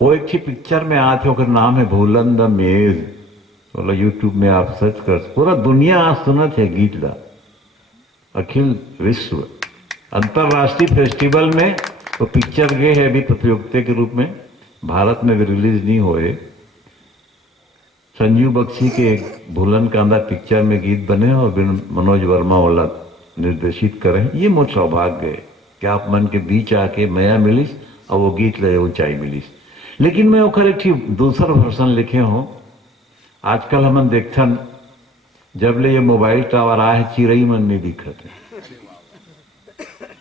वो एक ही पिक्चर में आते हो, नाम है भूलन द मेज, बोला यूट्यूब में आप सर्च कर, पूरा दुनिया आज सुनत है गीत ला। अखिल विश्व अंतरराष्ट्रीय फेस्टिवल में तो पिक्चर गए है अभी प्रतियोगिता के रूप में, भारत में भी रिलीज नहीं हुए। संजीव बख्शी के भूलन का अंदर पिक्चर में गीत बने और मनोज वर्मा वाला निर्देशित करें। ये मोर सौभाग्य है कि आप मन के बीच आके मया मिलिस और वो गीत ले ऊंचाई मिलिस। लेकिन मैं ओकर एक दूसरा वर्षन लिखे हूं। आजकल हम देखथन जब ले ये मोबाइल टावर आए चिड़ई मन नहीं दिखत है,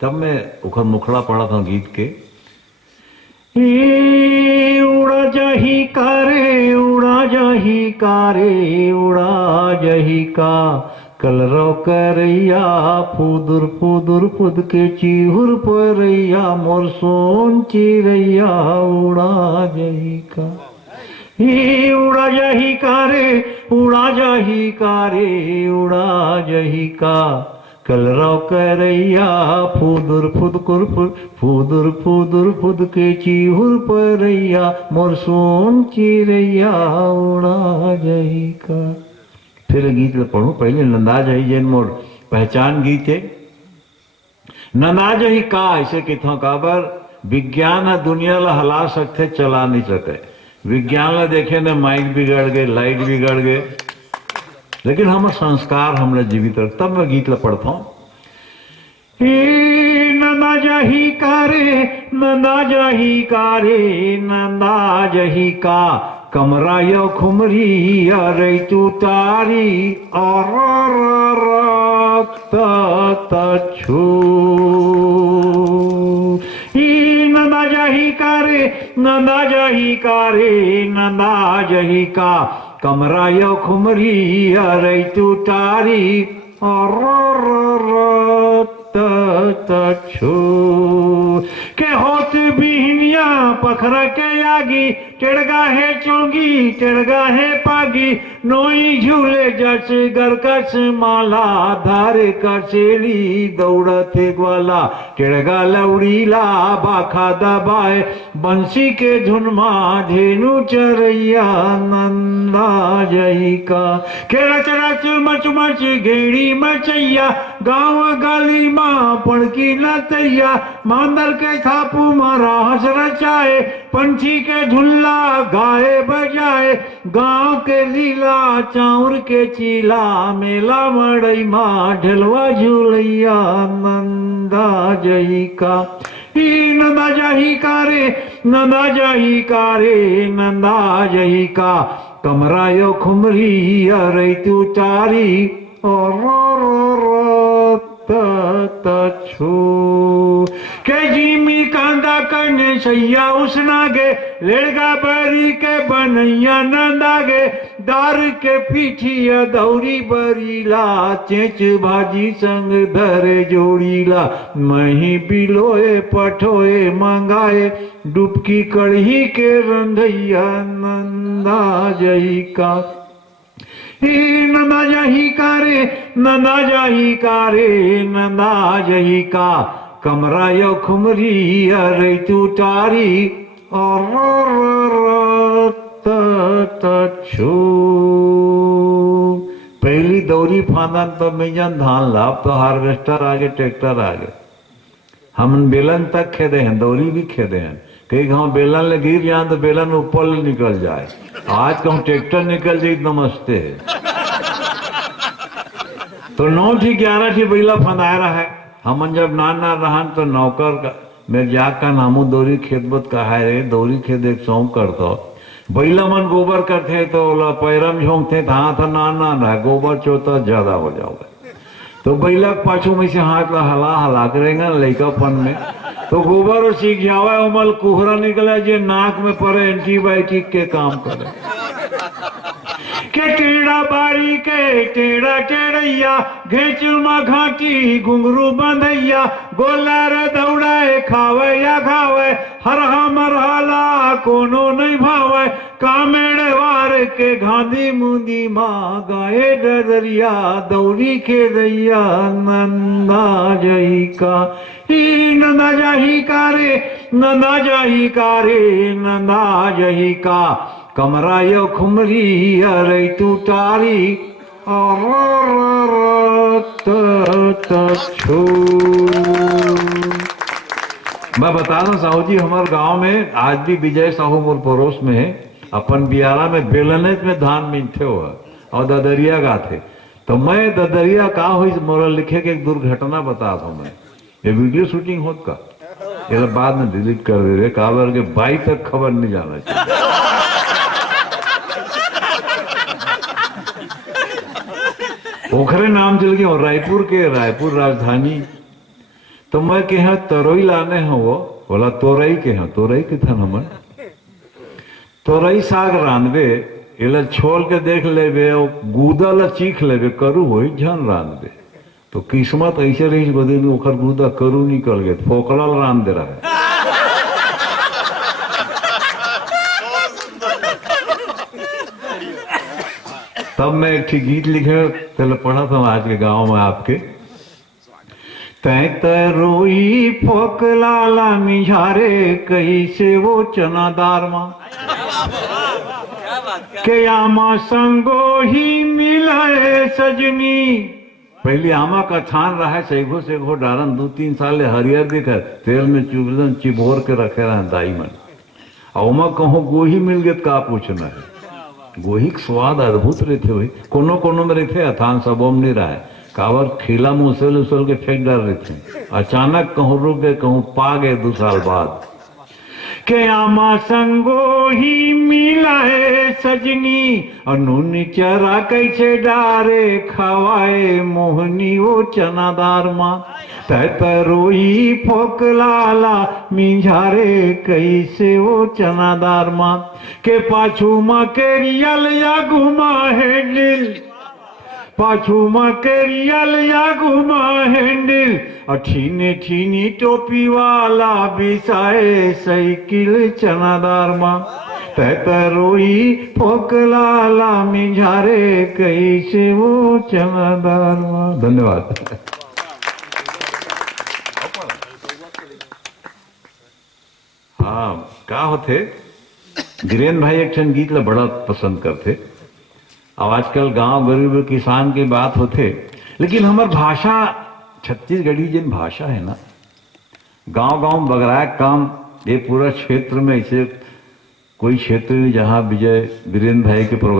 तब मैं ओकर मुखड़ा पड़ा था गीत के। उड़ा जही कारे उड़ा जही कारे उड़ा जही का कलरव करैया फुदुर फुदुर फुद के चिहुर परैया मोर सोन चिड़ैया उड़ा जही का। उड़ा जही कारे उड़ा जही कारे उड़ा जही का कलरव करैया फुदुर फुदकुर फुदुर फुदुर फुद के चिहुर परैया मोर सोन चिड़ैया उड़ा जही का। फिर गीत पढ़ू, पहले नंदा जही जैन मोर पहचान गीत है। नंदा जही का ऐसे किथों काबर विज्ञान है दुनिया ला हला सकते चला नहीं सके। विज्ञान ला देखे न माइक बिगड़ गए, लाइट बिगड़ गए, लेकिन हमारे संस्कार हमने जीवित रख। तब मैं गीत ला पढ़ता हूँ। नंदा जही कारे नंदा जही कारे नंदा जही का कमरा यो खुमरी अरे तू तारी और तछु नंदा जही कारे नंदा जही कारे नंदा जही का कमरा यो खुमरी अरे तू तारी और तछु के होत बिहनिया पखरा के आगी टेढ़गा है चोंगी टेढ़गा है पागी नोई झूले जस गरकस माला धारे कसेली दौड़ते ग्वाला टेढ़गा लौड़ीला बाखा दबाए बंसी के धुनमा धेनु चरैया नंदा जही का के रच रच मच मच घेड़ी मचैया गाँव गली माँ पड़की नतैया मांदर के थापू मारा हंस रचाए पंछी के झुल्ला गाए बजाए गांव के लीला चाउर के चीला मेला मड़ई माँ ढलवा झूलैया नंदा जही का। नंदा जही कारे नंदा जही कारे नंदा जही का कमरा यो खुमरी अरे तू तारी और तछु के जीमी कांदा करने सैया उसनागे लेगा बरी के बनैया नंदागे दार के पीठिया दौरी बरीला चेच भाजी संग धरे जोड़ीला मही बिलोए पठोए मंगाए डुबकी कढ़ी के रंधैया नंदा जही का। नंदा जही कारे नंदा जही कारे नंदा जही का कमरा यो खुमरी अरे तू तारी और तछु पहली दौरी फांदन तो मैं जान धान लाभ तो हार्वेस्टर आगे ट्रैक्टर आगे हम बेलन तक खेदे हैं, दौरी भी खेदे हैं। कई गाँव बेलन ले गिर जाए तो बेलन ऊपर निकल जाए, आज कहूँ ट्रैक्टर निकल जाए नमस्ते है। तो 9 थी 11 थी बैला फंदाया रहा है। हम जब नाना रहन तो नौकर का मेरे जाग का नामो दौरी खेतबत कहा है दौरी खेत एक सौंप करता बैला मन गोबर करते तो पैरम झोंकते था नाना रहा गोबर चोता ज्यादा हो जाओगे तो बैला पाछू में से हाथ हला हला करेंगे लड़कापन में तो गोबर सीख जावे उमल कुहरा निकले जो नाक में पड़े एंटीबायोटिक के काम करे के टेढ़ा बारी के टेढ़ा टेढ़ैया घेचुमा घाटी घुंघरू बंधैया गोलार दौड़ाए खावे या खावे हर हमर हाला कोनो नहीं भावे कामेड़ वारे के घांधी मुंदी माँ गाए दरिया दौरी के दैया नंदा जही का ही नंदा जही का रे नंदा जही का रे नंदा जही का कमरा यो खुमरी अरे तू तारी मैं बता दूं साहू जी, हमारे गांव में आज भी विजय साहू मोर पड़ोस में है, अपन बियारा में बेलनेत में धान मिनथे हुआ और ददरिया गाथे। तो मैं ददरिया का हुई मोरा लिखे के एक दुर्घटना बता दूं मैं, ये वीडियो शूटिंग होत का ये बाद में डिलीट कर दे रहे काबर के बाई तक खबर नहीं जाना चाहिए। ओखरे नाम चल गए और रायपुर राजधानी। तो मैं कहा तरोई लाने हैं वो बोला तोरई के हैं तोरई के था नमन तोरई साग रानबे इला छोल के देख लेबे और गूदा ला चीख लेबे करू होई झन रानबे। तो किस्मत ऐसे रही बदे ओखर गूदा करू निकल गए फोकड़ा रान दे रहा है। तब मैं एक ठीक गीत लिखे पहले पढ़ा था आज के गांव में आपके तै तरोई फोकलाला मिझारे कही से वो चनादार माँ के आमा संगो ही मिलाए सजनी। पहले आमा का छान रहा है सेघो सेघो डारन 2-3 साल हरियर दिखा तेल में चुबलन चिबोर के रखे रहे दाई मन औमा कहो गोही मिल गए का पूछना है। गोही का स्वाद अद्भुत रहते हुए कोनो कोनो में रहते अथान सबों नहीं रहा है कावर खिला मुसल उसल के फेंक डाल रहे थे। अचानक कहूँ रुक गए कहूँ पा गए 2 साल बाद के आमा संगो ही मिला है सजनी और नूनी चरा कैसे डारे खवाए मोहनी वो चनादार माँ तै तरोई फोकलाला मिझारे कैसे वो चनादार माँ के पाछू माँ के रियल या घुमा हैंडल पाछू माँ के रियल या घुमा हैंडल और ठीने ठीनी टोपी वाला बिसाए साइकिल चनादार माँ तै तरोई फोकलाला मिझारे कैसे वो चनादार माँ। धन्यवाद। हाँ क्या होते गिरेन भाई एक ठन गीत ला बड़ा पसंद करते। अब आजकल गांव गरीब किसान की बात होते लेकिन हमार भाषा छत्तीसगढ़ी जिन भाषा है ना गांव गांव बगराए काम ये पूरा क्षेत्र में ऐसे कोई क्षेत्र जहां विजय वीरेंद्र भाई के प्रोग्राम